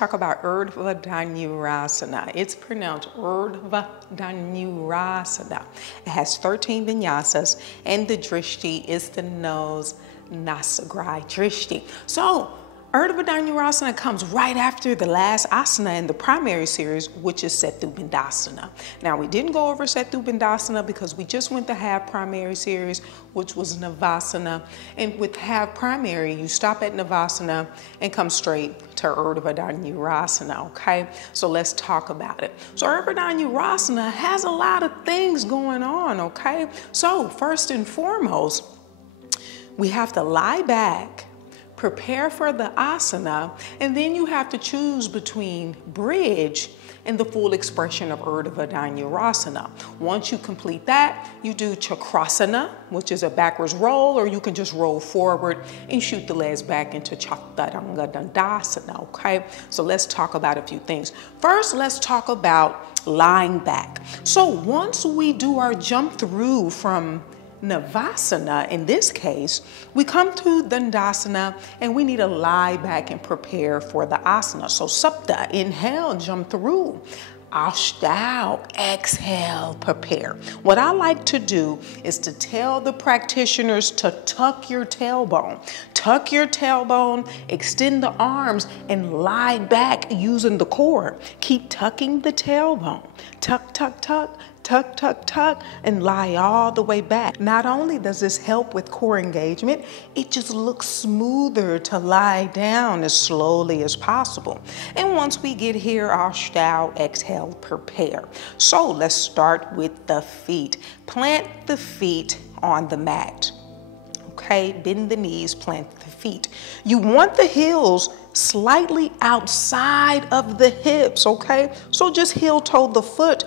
Talk about Urdhva Danurasana. It's pronounced Urdhva Danurasana. It has 13 vinyasas, and the Drishti is the nose, Nasagrai Drishti. So Urdhva Danurasana comes right after the last asana in the primary series, which is Sapta Inhale-jump. Now, we didn't go over Sapta Inhale-jump because we just went to half primary series, which was Navasana. And with half primary, you stop at Navasana and come straight to Urdhva Danurasana, okay? So let's talk about it. So Urdhva Danurasana has a lot of things going on, okay? So first and foremost, we have to lie back, prepare for the asana, and then you have to choose between bridge and the full expression of Urdhva Danurasana. Once you complete that, you do Chakrasana, which is a backwards roll, or you can just roll forward and shoot the legs back into Chaturanga Dandasana, okay? So let's talk about a few things. First, let's talk about lying back. So once we do our jump through from Navasana, in this case, we come to Dandasana and we need to lie back and prepare for the asana. So Sapta Inhale, jump through. Astau Exhale, prepare. What I like to do is to tell the practitioners to tuck your tailbone. Tuck your tailbone, extend the arms, and lie back using the core. Keep tucking the tailbone. Tuck, tuck, tuck. Tuck, tuck, tuck, and lie all the way back. Not only does this help with core engagement, it just looks smoother to lie down as slowly as possible. And once we get here, Astau Exhale, prepare. So let's start with the feet. Plant the feet on the mat. Okay, bend the knees, plant the feet. You want the heels slightly outside of the hips, okay? So just heel toe the foot,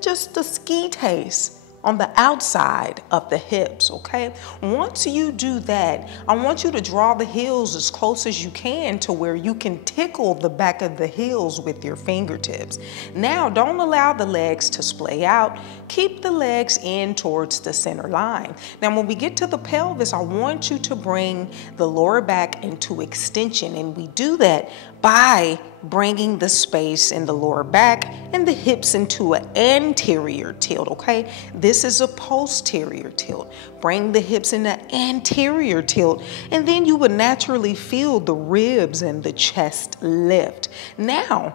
just a ski taste on the outside of the hips, okay? Once you do that, I want you to draw the heels as close as you can to where you can tickle the back of the heels with your fingertips. Now, don't allow the legs to splay out. Keep the legs in towards the center line. Now, when we get to the pelvis, I want you to bring the lower back into extension, and we do that by bringing the space in the lower back and the hips into an anterior tilt, okay? This is a posterior tilt. Bring the hips in an anterior tilt, and then you would naturally feel the ribs and the chest lift. Now,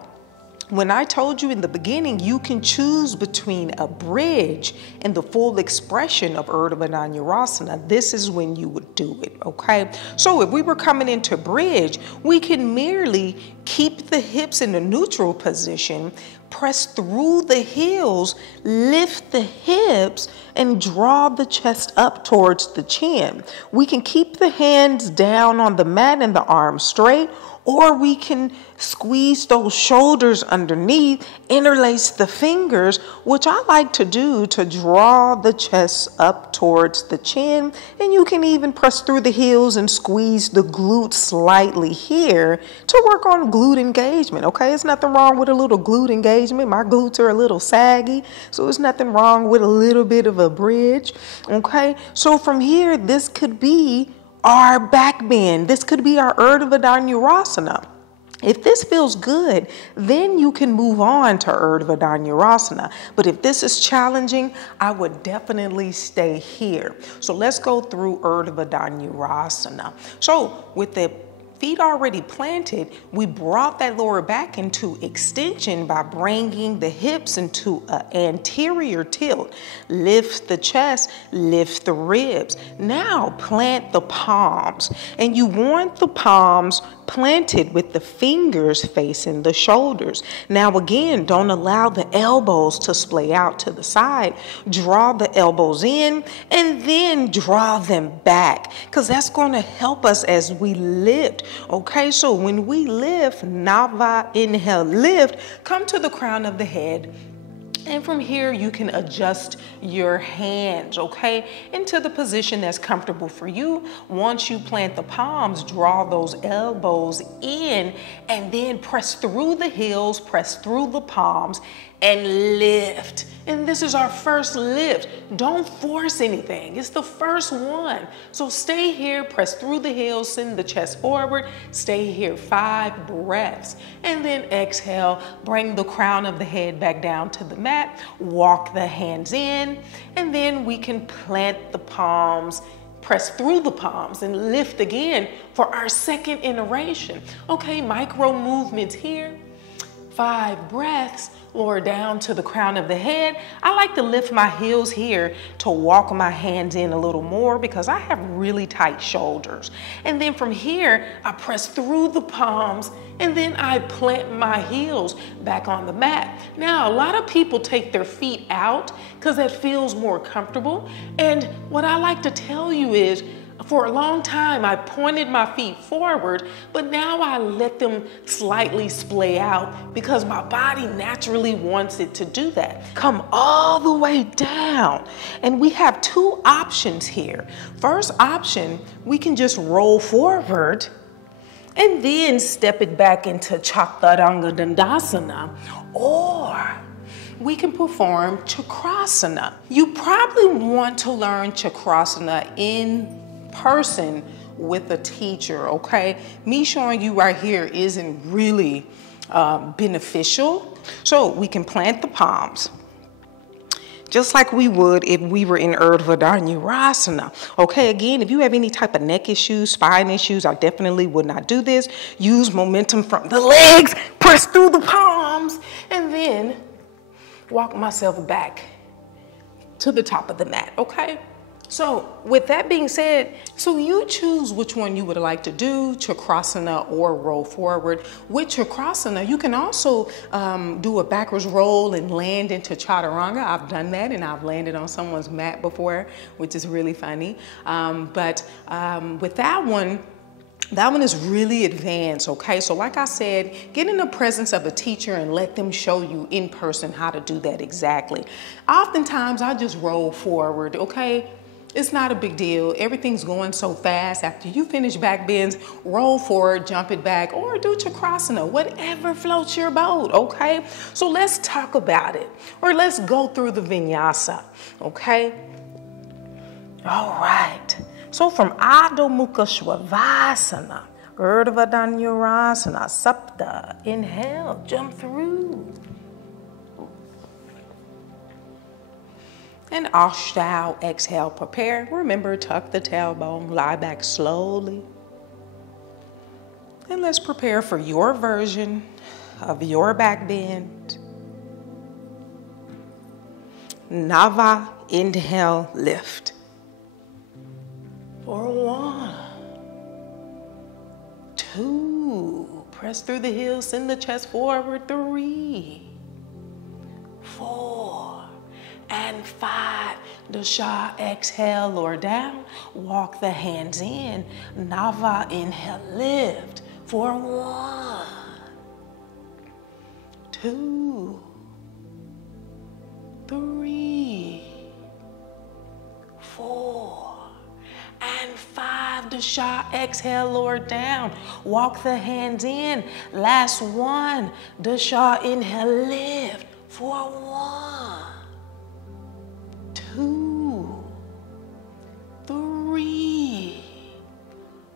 when I told you in the beginning, you can choose between a bridge and the full expression of Urdhva Danurasana. This is when you would do it, okay? So if we were coming into bridge, we can merely keep the hips in a neutral position, press through the heels, lift the hips, and draw the chest up towards the chin. We can keep the hands down on the mat and the arms straight, or we can squeeze those shoulders underneath, interlace the fingers, which I like to do to draw the chest up towards the chin. And you can even press through the heels and squeeze the glutes slightly here to work on glute engagement, okay? There's nothing wrong with a little glute engagement. My glutes are a little saggy, so there's nothing wrong with a little bit of a bridge, okay? So from here, this could be our back bend. This could be our Urdhva Danurasana. If this feels good, then you can move on to Urdhva Danurasana. But if this is challenging, I would definitely stay here. So let's go through Urdhva Danurasana. So with the feet already planted, we brought that lower back into extension by bringing the hips into an anterior tilt. Lift the chest, lift the ribs. Now plant the palms, and you want the palms planted with the fingers facing the shoulders. Now again, don't allow the elbows to splay out to the side. Draw the elbows in and then draw them back, because that's going to help us as we lift. Okay, so when we lift, Nava Inhale, lift, come to the crown of the head. And from here, you can adjust your hands, okay, into the position that's comfortable for you. Once you plant the palms, draw those elbows in and then press through the heels, press through the palms and lift. And this is our first lift. Don't force anything. It's the first one. So stay here, press through the heels, send the chest forward. Stay here 5 breaths. And then exhale, bring the crown of the head back down to the mat. Walk the hands in. And then we can plant the palms, press through the palms and lift again for our second iteration. Okay, micro movements here. 5 breaths. Lower down to the crown of the head. I like to lift my heels here to walk my hands in a little more because I have really tight shoulders. And then from here, I press through the palms and then I plant my heels back on the mat. Now, a lot of people take their feet out because that feels more comfortable. And what I like to tell you is, for a long time, I pointed my feet forward, but now I let them slightly splay out because my body naturally wants it to do that. Come all the way down. And we have 2 options here. First option, we can just roll forward and then step it back into Chaturanga Dandasana, or we can perform Chakrasana. You probably want to learn Chakrasana in person with a teacher, okay? Me showing you right here isn't really beneficial. So we can plant the palms just like we would if we were in Urdhva Dhanurasana. Okay, again, if you have any type of neck issues, spine issues, I definitely would not do this. Use momentum from the legs, press through the palms, and then walk myself back to the top of the mat, okay? So with that being said, so you choose which one you would like to do, Chakrasana or roll forward. With Chakrasana, you can also do a backwards roll and land into Chaturanga. I've done that and I've landed on someone's mat before, which is really funny. With that one is really advanced, okay? So like I said, get in the presence of a teacher and let them show you in person how to do that exactly. Oftentimes, I just roll forward, okay? It's not a big deal. Everything's going so fast. After you finish backbends, roll forward, jump it back, or do Chakrasana, whatever floats your boat, okay? So let's talk about it, or let's go through the Vinyasa, okay? All right. So from Adho Mukha Shavasana, Urdhva Danurasana, Sapta Inhale, jump through. And Astau Exhale, prepare. Remember, tuck the tailbone, lie back slowly. And let's prepare for your version of your back bend. Nava Inhale, lift. For 1, 2, press through the heels, send the chest forward. 3, 4, and 5. Dasa Exhale, lower down. Walk the hands in. Nava Inhale, lift. For 1, 2, 3, 4, and 5. Dasa Exhale, lower down. Walk the hands in. Last one. Dasa Inhale, lift. For 1, 2, 3,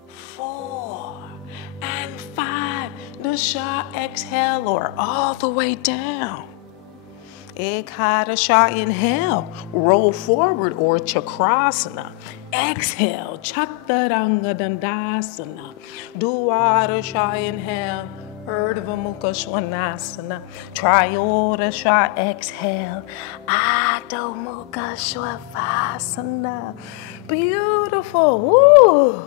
4, and 5. Dasa Exhale, lower all the way down. Ekadasa Inhale, roll forward or Chakrasana. Exhale, Chaturanga Dandasana. Duadasa Inhale, Urdhva Dhanurasana. Trayodasa Exhale, Astau Exhale. Beautiful. Woo!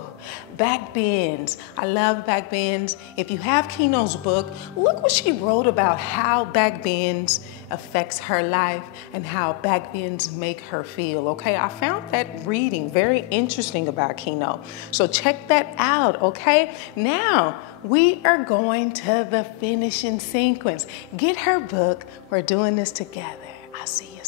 Back bends. I love back bends. If you have Kino's book, look what she wrote about how back bends affects her life and how back bends make her feel, okay? I found that reading very interesting about Kino. So check that out, okay? Now, we are going to the finishing sequence. Get her book. We're doing this together. I'll see you.